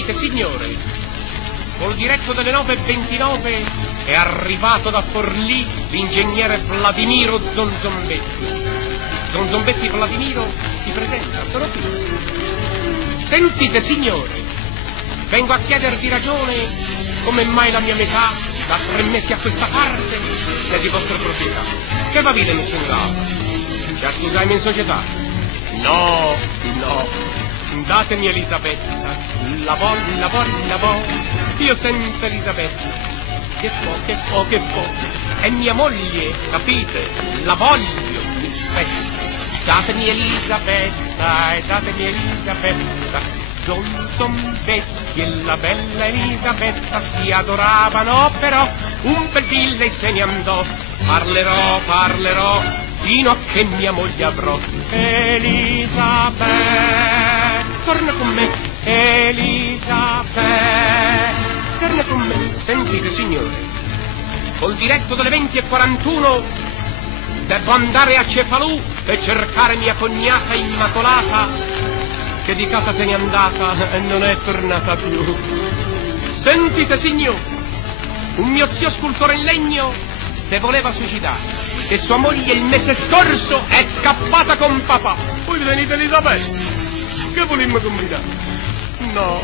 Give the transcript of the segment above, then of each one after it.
Sentite, signore, col diretto delle 9:29 è arrivato da Forlì l'ingegnere Vladimiro Zonzombetti. Zonzombetti Vladimiro si presenta, sono qui. Sentite, signore, vengo a chiedervi ragione come mai la mia metà, da 3 mesi a questa parte, è di vostra proprietà. Che va vile nessun caso. Ci accusami in società? No, datemi Elisabetta, la voglio, io senza Elisabetta. Che po', è mia moglie, capite? La voglio, mi spetta. Datemi Elisabetta, Zonzombetti e la bella Elisabetta si adoravano, però un bel dì lei se ne andò. Parlerò, fino a che mia moglie avrò. Elisabetta, torna con me, Elisabetta, torna con me. Sentite, signore, col diretto delle 20:41 devo andare a Cefalù e cercare mia cognata Immacolata, che di casa se n'è andata e non è tornata più. Sentite, signore, un mio zio scultore in legno se voleva suicidare, e sua moglie il mese scorso è scappata con papà. Poi venite Elisabetta, che volimmo combinare? No,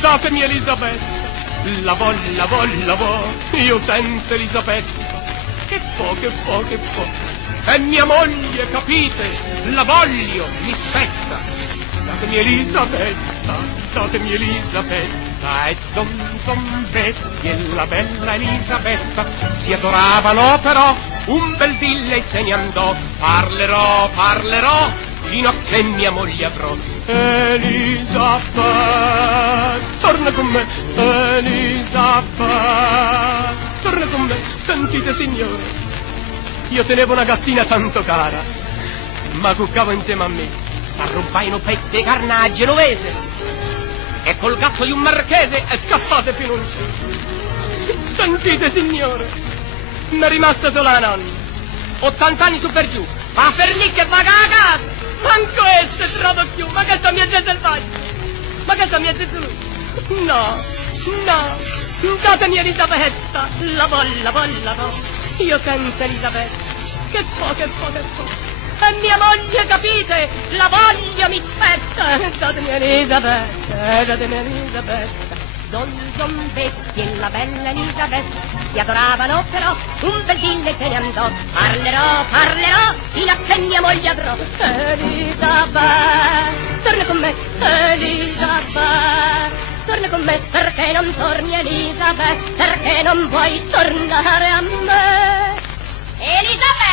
datemi Elisabetta, la voglio, io senza Elisabetta. Che po', è mia moglie, capite? La voglio, mi spetta. Datemi Elisabetta, e Zonzombetti e la bella Elisabetta si adoravano, però un bel dì lei se ne andò. Parlerò, fino a che mia moglie avrò. Elisabetta, torna con me, Elisabetta, torna con me. Sentite, signore, io tenevo una gattina tanto cara, ma cuccavo insieme a me. S'arrubai un pezzo di carne a genovese e col gatto di un marchese è scappate fino in su. Sentite, signore, mi è rimasta sola la nonna, 80 anni su per giù, ma fermi che va a casa, manco esse trovo più. Ma che sta mia gente selvaggia, ma che sta mia gente lui. No, datemi Elisabetta, la voglio, io senza Elisabetta. Che po', è mia moglie, capite? La voglio, mi spetta. Datemi Elisabetta, Zonzombetti e la bella Elisabetta si adoravano, però un bel dì lei se ne andò. Parlerò, fino a che mia moglie avrò. Elisabetta, torna con me, Elisabetta, torna con me. Perché non torni, Elisabetta? Perché non vuoi tornare a me? Elisabetta!